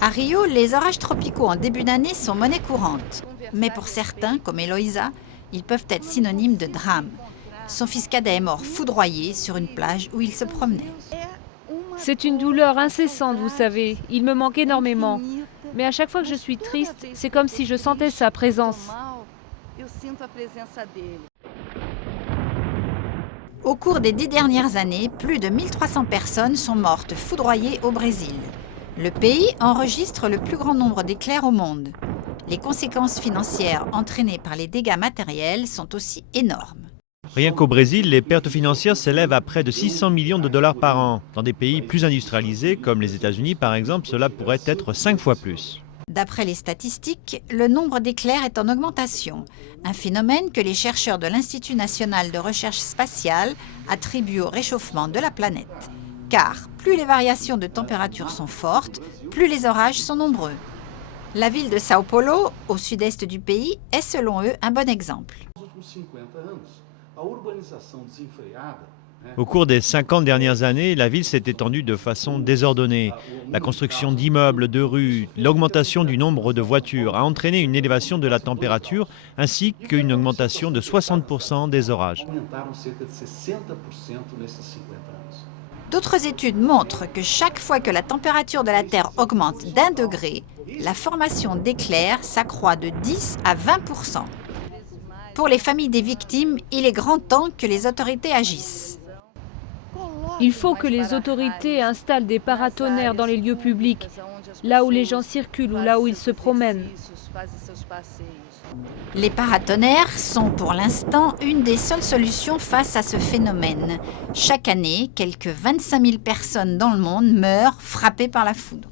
À Rio, les orages tropicaux en début d'année sont monnaie courante. Mais pour certains, comme Eloïsa, ils peuvent être synonymes de drame. Son fils cadet est mort foudroyé sur une plage où il se promenait. C'est une douleur incessante, vous savez. Il me manque énormément. Mais à chaque fois que je suis triste, c'est comme si je sentais sa présence. Au cours des 10 dernières années, plus de 1300 personnes sont mortes foudroyées au Brésil. Le pays enregistre le plus grand nombre d'éclairs au monde. Les conséquences financières entraînées par les dégâts matériels sont aussi énormes. Rien qu'au Brésil, les pertes financières s'élèvent à près de 600 millions de dollars par an. Dans des pays plus industrialisés, comme les États-Unis par exemple, cela pourrait être 5 fois plus. D'après les statistiques, le nombre d'éclairs est en augmentation, un phénomène que les chercheurs de l'Institut national de recherche spatiale attribuent au réchauffement de la planète. Car plus les variations de température sont fortes, plus les orages sont nombreux. La ville de São Paulo, au sud-est du pays, est selon eux un bon exemple. Au cours des 50 dernières années, la ville s'est étendue de façon désordonnée. La construction d'immeubles, de rues, l'augmentation du nombre de voitures a entraîné une élévation de la température ainsi qu'une augmentation de 60% des orages. D'autres études montrent que chaque fois que la température de la Terre augmente d'1 degré, la formation d'éclairs s'accroît de 10 à 20%. Pour les familles des victimes, il est grand temps que les autorités agissent. Il faut que les autorités installent des paratonnerres dans les lieux publics, là où les gens circulent ou là où ils se promènent. Les paratonnerres sont pour l'instant une des seules solutions face à ce phénomène. Chaque année, quelques 25 000 personnes dans le monde meurent frappées par la foudre.